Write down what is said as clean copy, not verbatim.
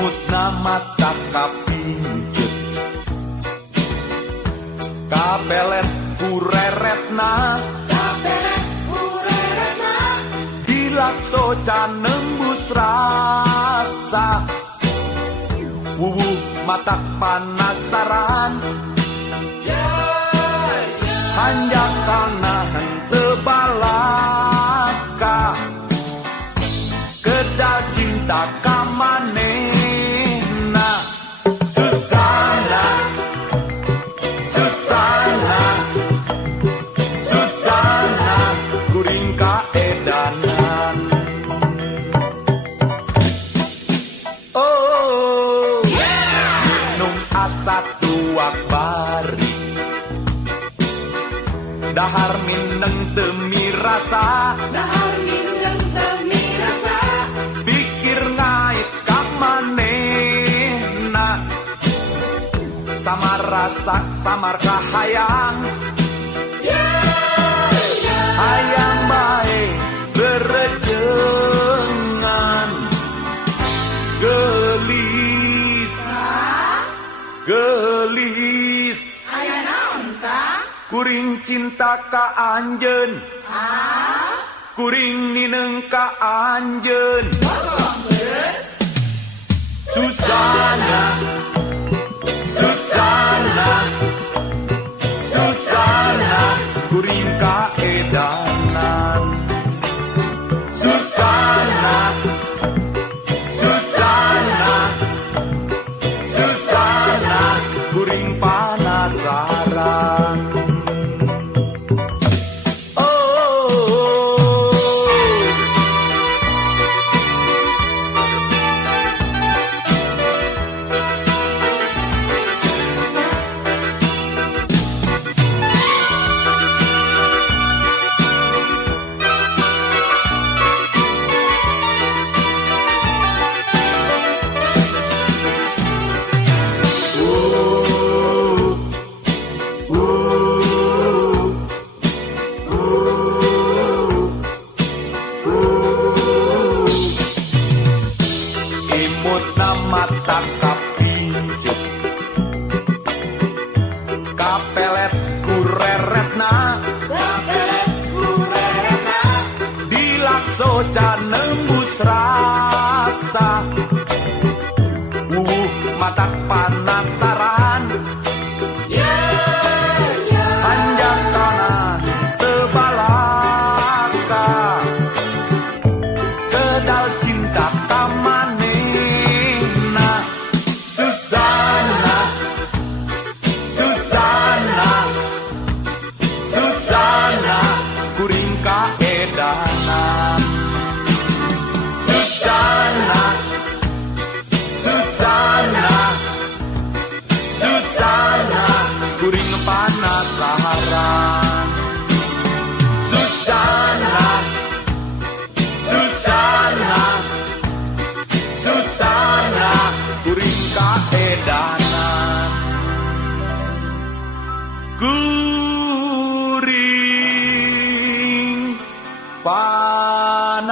imutna mata kapincut kapelet kureretna dilakso can nembus rasa wuwuh matak panasaran hanjak kana henteu balaka kedal cinta ka manehna Susana Susana Susana kuring kaedanan oh minum asa tuak bari dahar mineng demi rasa pikir ngait ka manehna samar rasa samar kahayang hayang bae berejengan gelis gelis kuring cinta ka anjeun kuring nineng ka anjeun Susana Susana Susana kuring kaedanan Susana Susana Susana kuring panasaran mata kapincut kapelet kureretna dilakso can nembus rasa wuwuh matak panasaran panjang kanan tebalaka kedal cinta kamane Susana Susana Susana kuring kaedanan Susana Susana Susana kuring panasaran Susana Susana Susana kuring kaedanan kuring panasaran